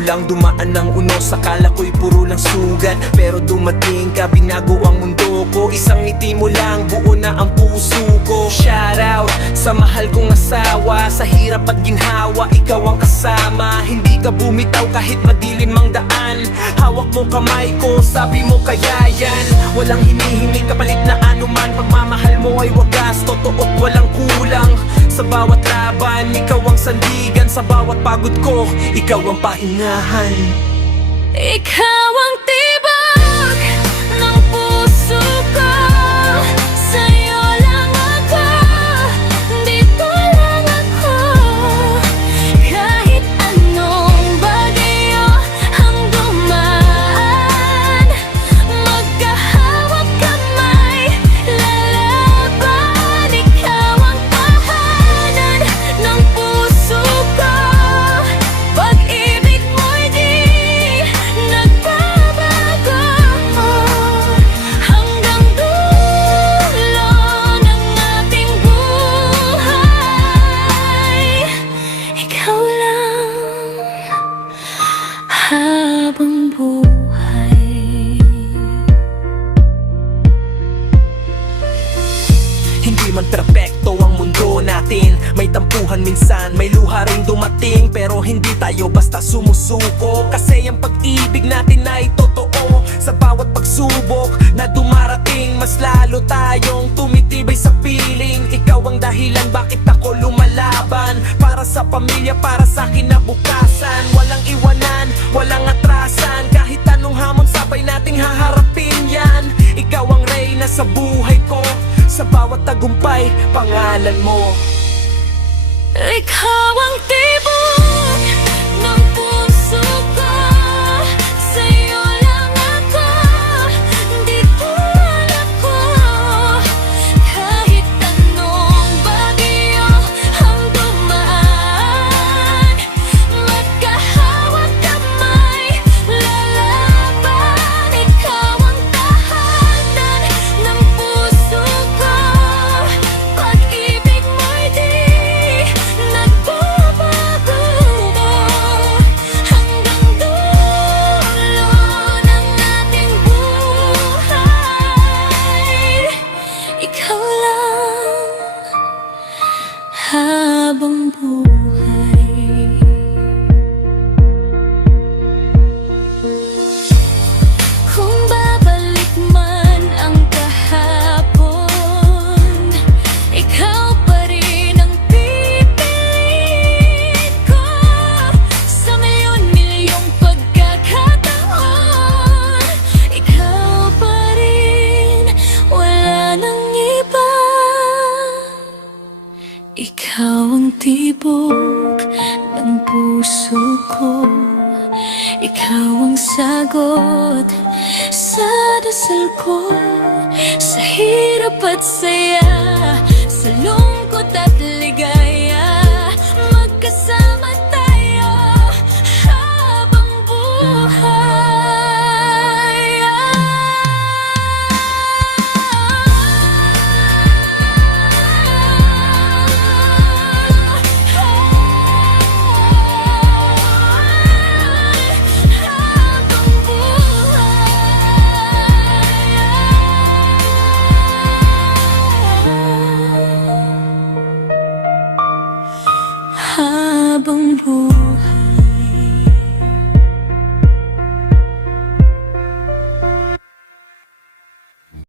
lang dumaan ng unos, akala ko'y puro lang sugat. Pero dumating ka, binago ang mundo ko. Isang ngiti mo lang, buo na ang puso ko. Shout out sa mahal kong asawa, sa hirap at ginhawa, ikaw ang kasama. Hindi ka bumitaw kahit madilim ang daan. Hawak mo kamay ko, sabi mo kaya yan. Walang hinihingi kapalit na anuman. Pagmamahal mo ay wagas, totoo't walang kulang. Sa bawat laban, ikaw ang sandigan. Sa bawat pagod ko, ikaw ang pahingahan. Ikaw ang tibok ng puso ko. Sa'yo lang ako, dito lang ako. Kahit anong bagyo ang dumaan, magkahawak kamay, lalaban. Ikaw ang tahanan ng puso ko. Pag-ibig mo'y di nagbabago, hanggang dulo ng ating buhay. Ikaw lang habang buhay. Hindi man perpekto ang mundo natin. May tampuhan minsan, may luha rin dumating. Pero hindi tayo basta sumusuko, kasi ang pag-ibig natin ay totoo. Sa bawat pagsubok na dumarating, mas lalo tayong tumitibay sa piling. Ikaw ang dahilan bakit ako lumalaban, para sa pamilya, para sa kinabukasan. Walang iwanan, walang atrasan, kahit anong hamon sabay nating haharapin yan. Ikaw ang reyna sa buhay ko, sa bawat tagumpay, pangalan mo. Ikaw ang tibok ng puso ko. Sa'yo lang ako, dito lang ako. Kahit anong bagyo ang dumaan, magkahawak kamay, lalaban. Ikaw ang tahanan ng puso ko. Pag-ibig mo'y di nagbabago, hanggang dulo ng ating buhay. Ikaw lang habang buhay. Kung babalik man ang kahapon, ikaw pa rin ang pipiliin ko. Sa milyon-milyong pagkakataon, ikaw pa rin, wala nang iba. Ikaw ang tibok ng puso ko. Ikaw ang sagot sa dasal ko. Sa hirap at saya, sa lungkot at ligaya, magkasama tayo habang buhay. Habang buhay.